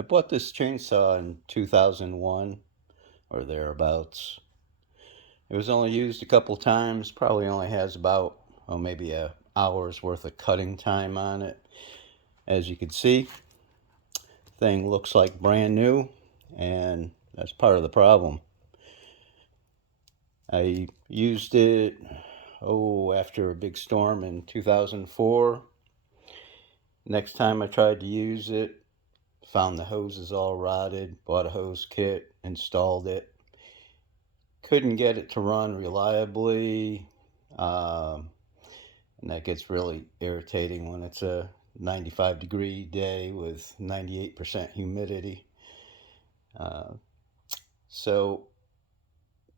I bought this chainsaw in 2001 or thereabouts. It was only used a couple times, probably only has about, oh, maybe a hour's worth of cutting time on it. As you can see, thing looks like brand new, and that's part of the problem. I used it, after a big storm in 2004. Next time I tried to use it, found the hoses all rotted, bought a hose kit, installed it. Couldn't get it to run reliably, um, and that gets really irritating when it's a 95-degree day with 98% humidity. Uh, so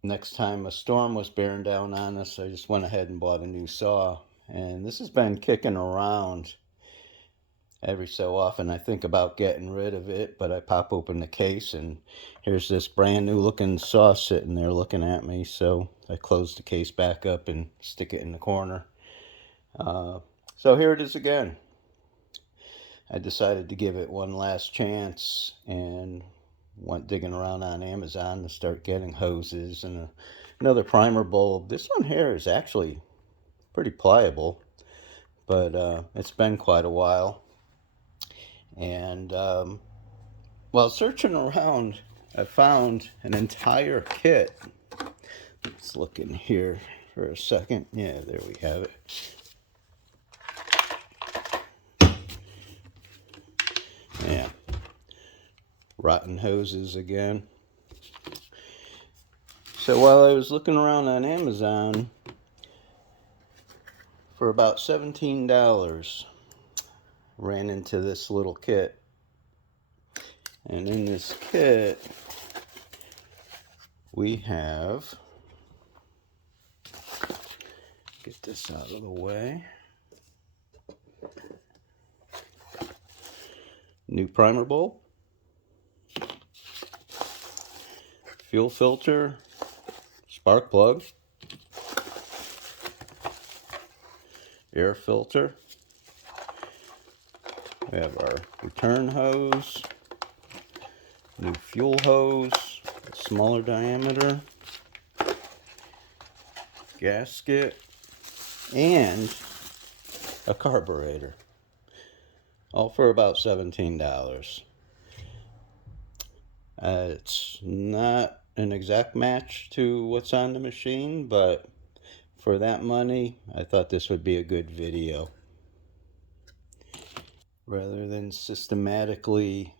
next time a storm was bearing down on us, I just went ahead and bought a new saw. And this has been kicking around. Every so often I think about getting rid of it, but I pop open the case and here's this brand new looking saw sitting there looking at me. So I close the case back up and stick it in the corner. So here it is again. I decided to give it one last chance and went digging around on Amazon to start getting hoses and another primer bulb. This one here is actually pretty pliable, but it's been quite a while. And while searching around, I found an entire kit. Let's look in here for a second. Yeah, there we have it. Yeah, rotten hoses again. So while I was looking around on Amazon for about $17, ran into this little kit. And in this kit, we have, get this out of the way, new primer bulb, fuel filter, spark plug, air filter. We have our return hose, new fuel hose, smaller diameter, gasket, and a carburetor. All for about $17. It's not an exact match to what's on the machine, but for that money, I thought this would be a good video. Rather than systematically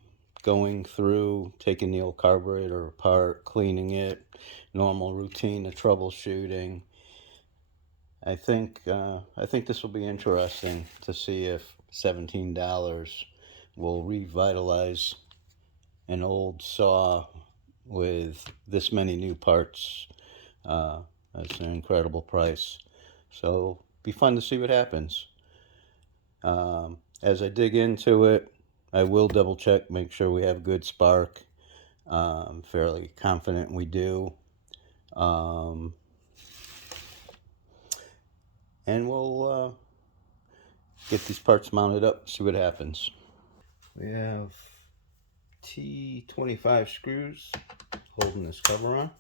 going through, taking the old carburetor apart, cleaning it, normal routine of troubleshooting, I think this will be interesting to see if $17 will revitalize an old saw with this many new parts. That's an incredible price. So be fun to see what happens. As I dig into it, I will double check, make sure we have good spark. I'm fairly confident we do. And we'll get these parts mounted up, see what happens. We have T25 screws holding this cover on.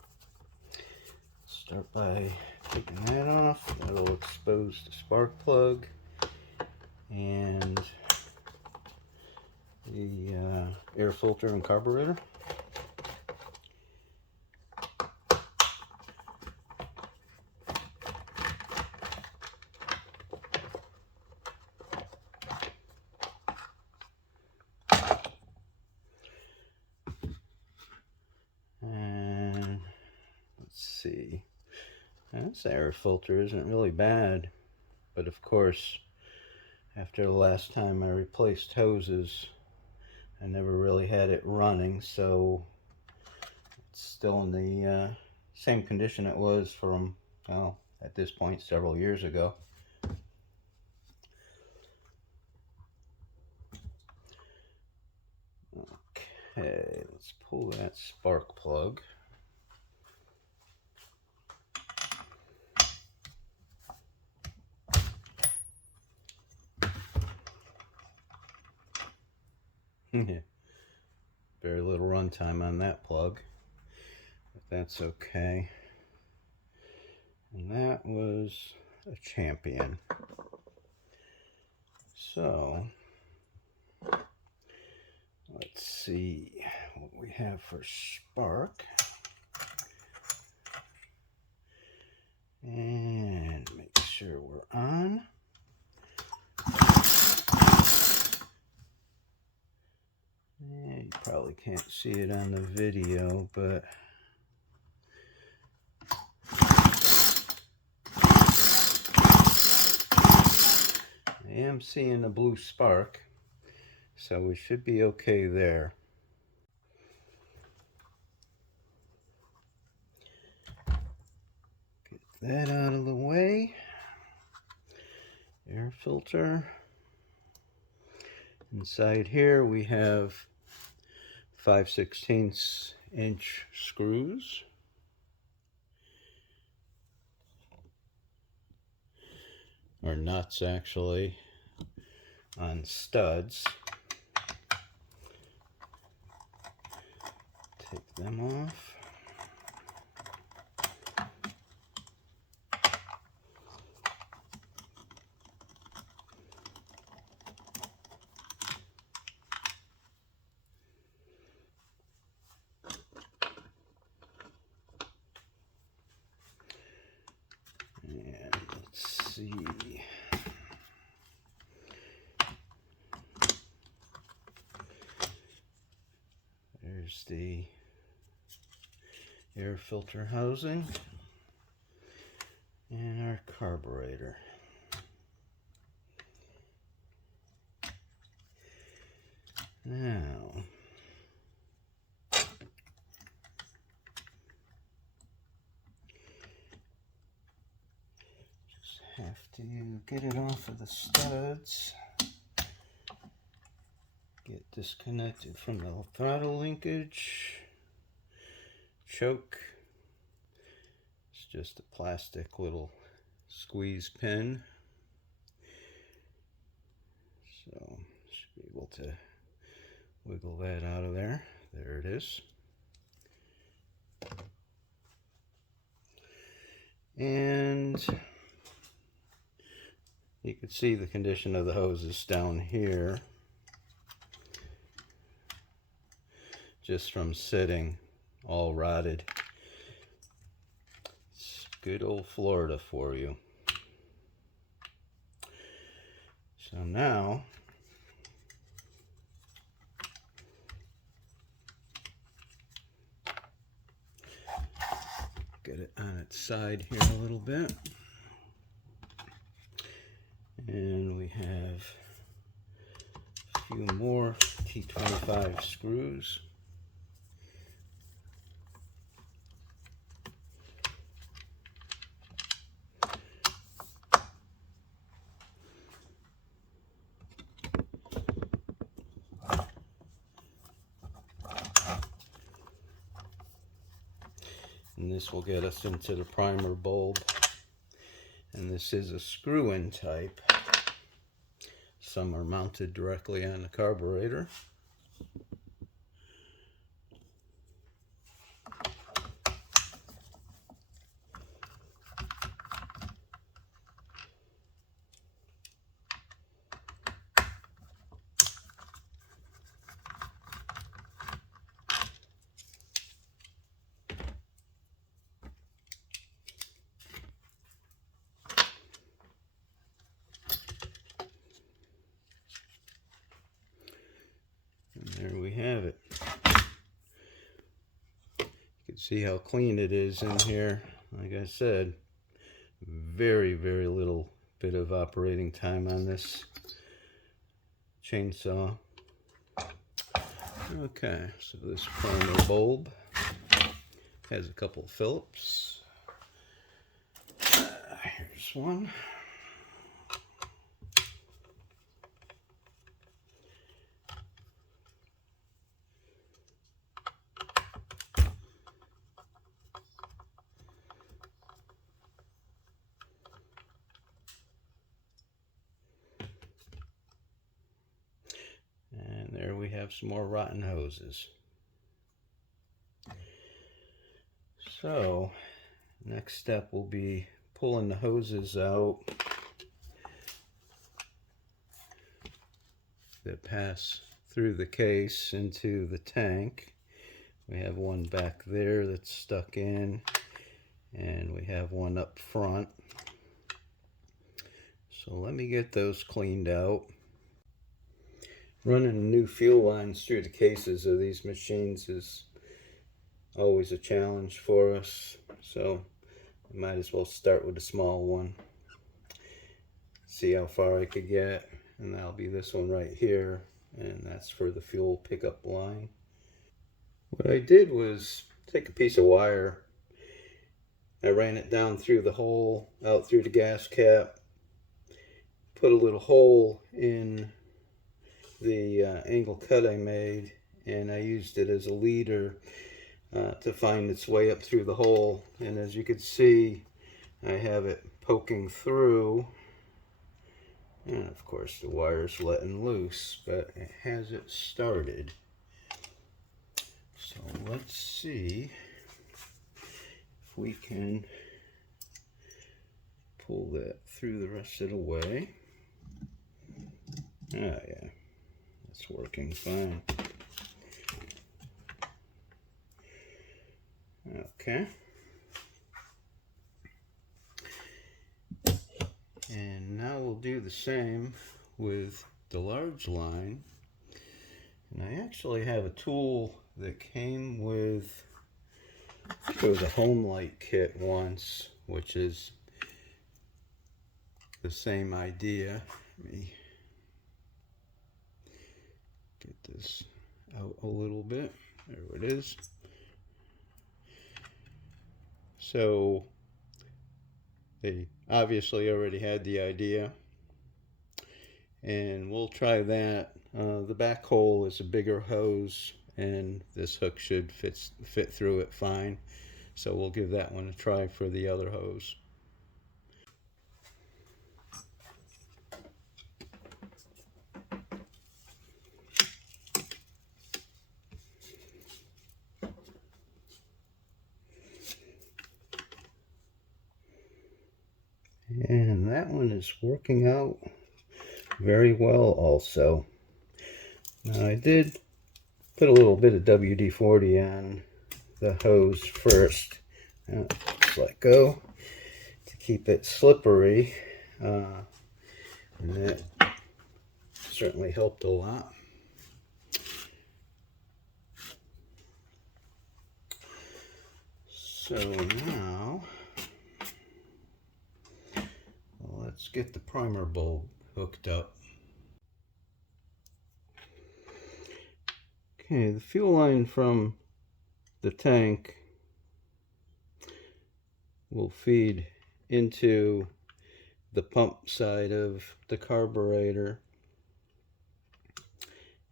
Start by taking that off. That'll expose the spark plug and the air filter and carburetor. And let's see. This air filter isn't really bad, but of course, after the last time I replaced hoses, I never really had it running, so it's still in the same condition it was from, well, at this point, several years ago. Okay, let's pull that spark plug. Very little runtime on that plug, but that's okay. And that was a Champion. So let's see what we have for spark. And make sure we're on. Yeah, you probably can't see it on the video, but I am seeing a blue spark, so we should be okay there. Get that out of the way. Air filter. Inside here we have 5/16 inch screws. Or nuts, actually, on studs. Take them off. And let's see. There's the air filter housing and our carburetor. Now, just have to get it off of the studs. Get disconnected from the throttle linkage. Choke. It's just a plastic little squeeze pin. So, should be able to wiggle that out of there. There it is. And you can see the condition of the hoses down here. Just from sitting, all rotted. It's good old Florida for you. So now, get it on its side here a little bit. And we have a few more T25 screws. And this will get us into the primer bulb. And this is a screw-in type. Some are mounted directly on the carburetor. There we have it. You can see how clean it is in here. Like I said, very, very little bit of operating time on this chainsaw. Okay, so this primer bulb has a couple Phillips. Here's one. And there we have some more rotten hoses. So next step will be pulling the hoses out that pass through the case into the tank. We have one back there that's stuck in, and we have one up front. So let me get those cleaned out. Running new fuel lines through the cases of these machines is always a challenge for us, so I might as well start with a small one, see how far I could get. And that'll be this one right here, and that's for the fuel pickup line. What I did was take a piece of wire, I ran it down through the hole, out through the gas cap, put a little hole in the angle cut I made, and I used it as a leader to find its way up through the hole. And as you can see, I have it poking through, and of course the wire's letting loose, but it has it started. So let's see if we can pull that through the rest of the way. Ah, yeah, it's working fine. Okay. And now we'll do the same with the large line. And I actually have a tool that came with, it was a home light kit once, which is the same idea. Let me get this out a little bit. There it is. So they obviously already had the idea, and we'll try that. The back hole is a bigger hose, and this hook should fit through it fine. So we'll give that one a try for the other hose. And that one is working out very well also. Now I did put a little bit of WD-40 on the hose first. Now, just let go to keep it slippery, and that certainly helped a lot. So now let's get the primer bulb hooked up. Okay, the fuel line from the tank will feed into the pump side of the carburetor,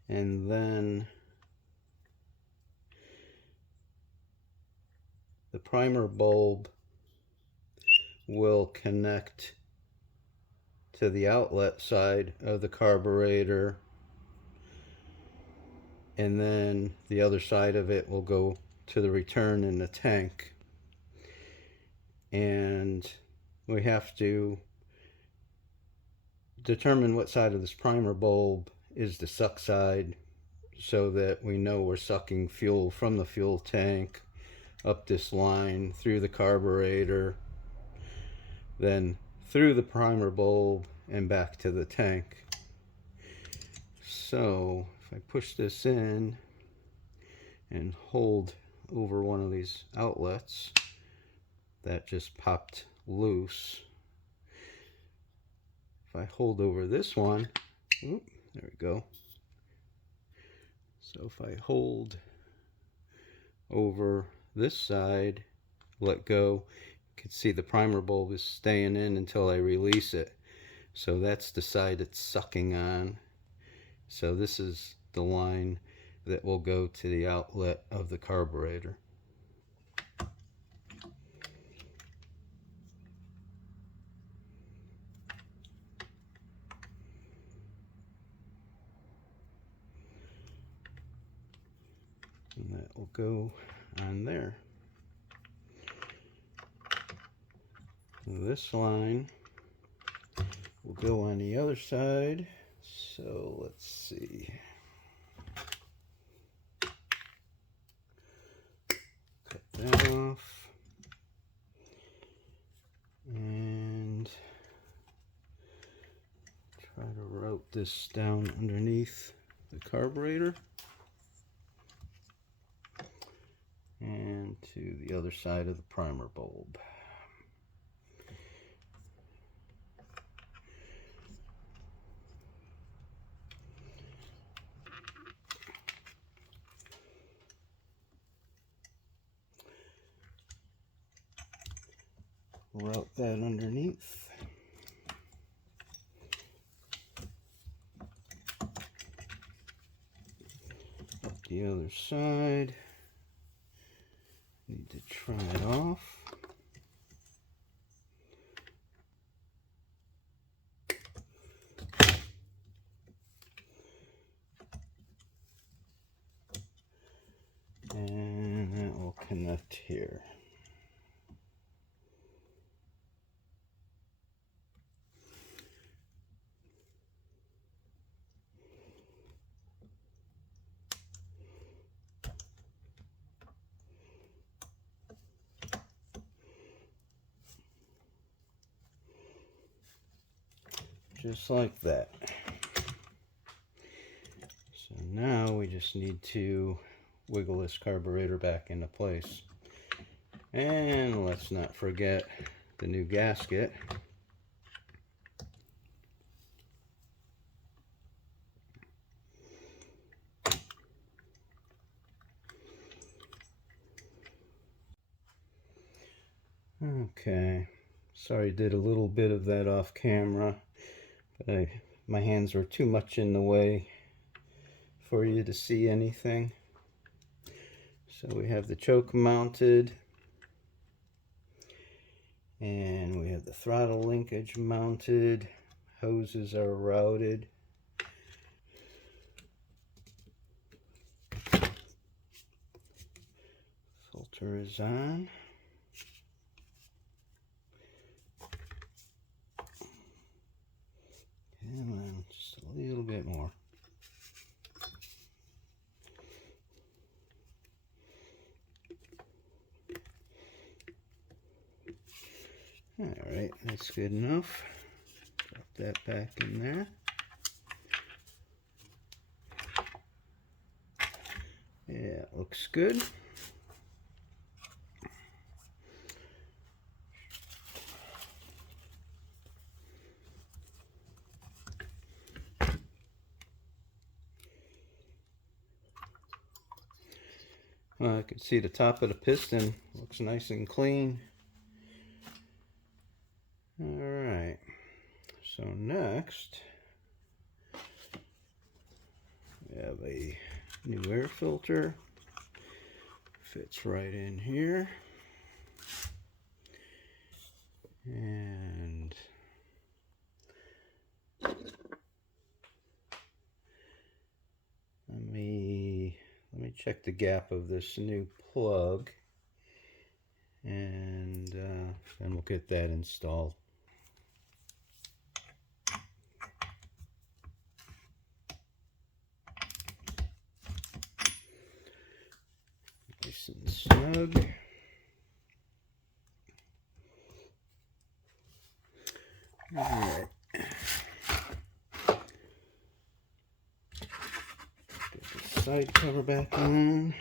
and then the primer bulb will connect to the outlet side of the carburetor, and then the other side of it will go to the return in the tank. And we have to determine what side of this primer bulb is the suck side, so that we know we're sucking fuel from the fuel tank up this line through the carburetor, then through the primer bulb and back to the tank. So if I push this in and hold over one of these outlets, that just popped loose. If I hold over this one, there we go. So if I hold over this side, let go, you can see the primer bulb is staying in until I release it. So that's the side it's sucking on. So this is the line that will go to the outlet of the carburetor. And that will go on there. This line will go on the other side. So let's see. Cut that off. And try to route this down underneath the carburetor. And to the other side of the primer bulb. Route that underneath. Up the other side. Need to try it off. And that will connect here. Just like that. So now we just need to wiggle this carburetor back into place. And let's not forget the new gasket. Okay, sorry, did a little bit of that off camera, but my hands were too much in the way for you to see anything. So we have the choke mounted, and we have the throttle linkage mounted. Hoses are routed. Filter is on. And then just a little bit more. Alright, that's good enough. Drop that back in there. Yeah, it looks good. Well, I can see the top of the piston looks nice and clean. Alright, so next we have a new air filter. Fits right in here. And let me check the gap of this new plug, and then we'll get that installed. Nice and snug. All right. Get the side cover back on.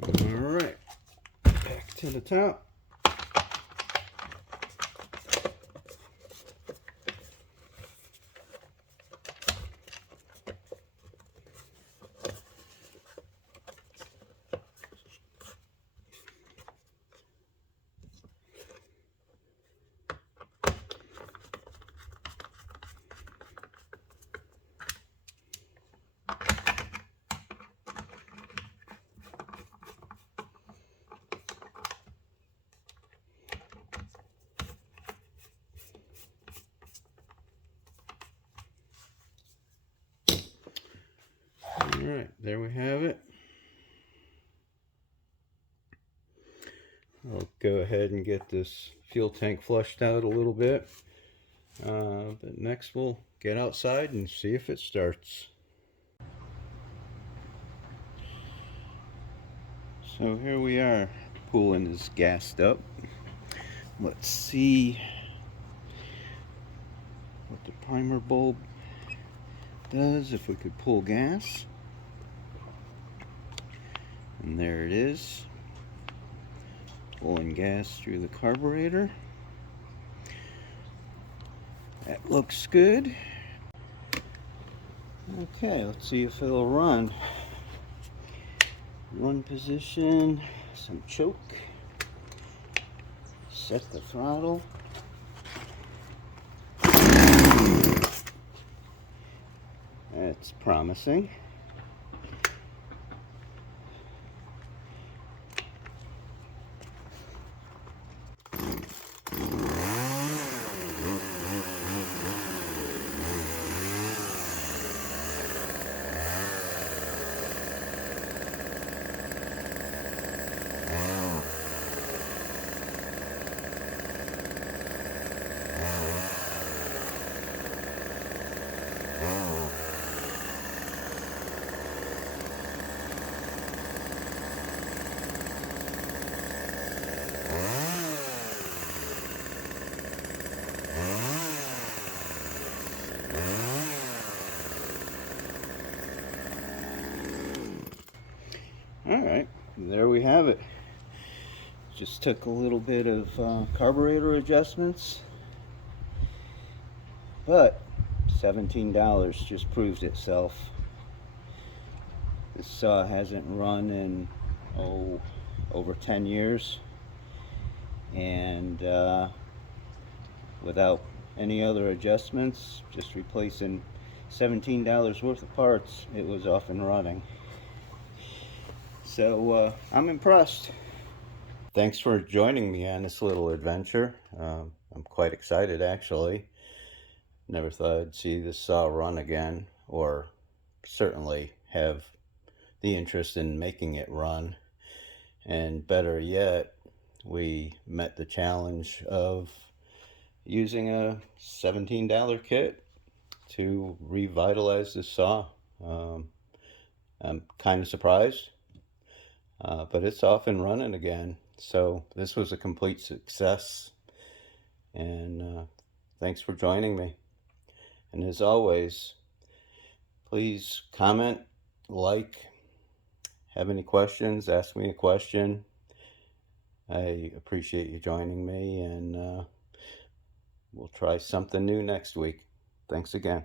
All right, back to the top. Alright, there we have it. I'll go ahead and get this fuel tank flushed out a little bit. But next we'll get outside and see if it starts. So here we are. Poulan is gassed up. Let's see what the primer bulb does if we could pull gas. And there it is. Pulling gas through the carburetor. That looks good. Okay, let's see if it'll run. Run position, some choke. Set the throttle. That's promising. Alright, there we have it. Just took a little bit of carburetor adjustments, but $17 just proves itself. This saw hasn't run in over 10 years, and without any other adjustments, just replacing $17 worth of parts, it was off and running. So I'm impressed. Thanks for joining me on this little adventure. I'm quite excited, actually. Never thought I'd see this saw run again, or certainly have the interest in making it run. And better yet, we met the challenge of using a $17 kit to revitalize this saw. I'm kind of surprised, but it's off and running again. So this was a complete success, and thanks for joining me. And as always, please comment, like, have any questions, ask me a question. I appreciate you joining me, and we'll try something new next week. Thanks again.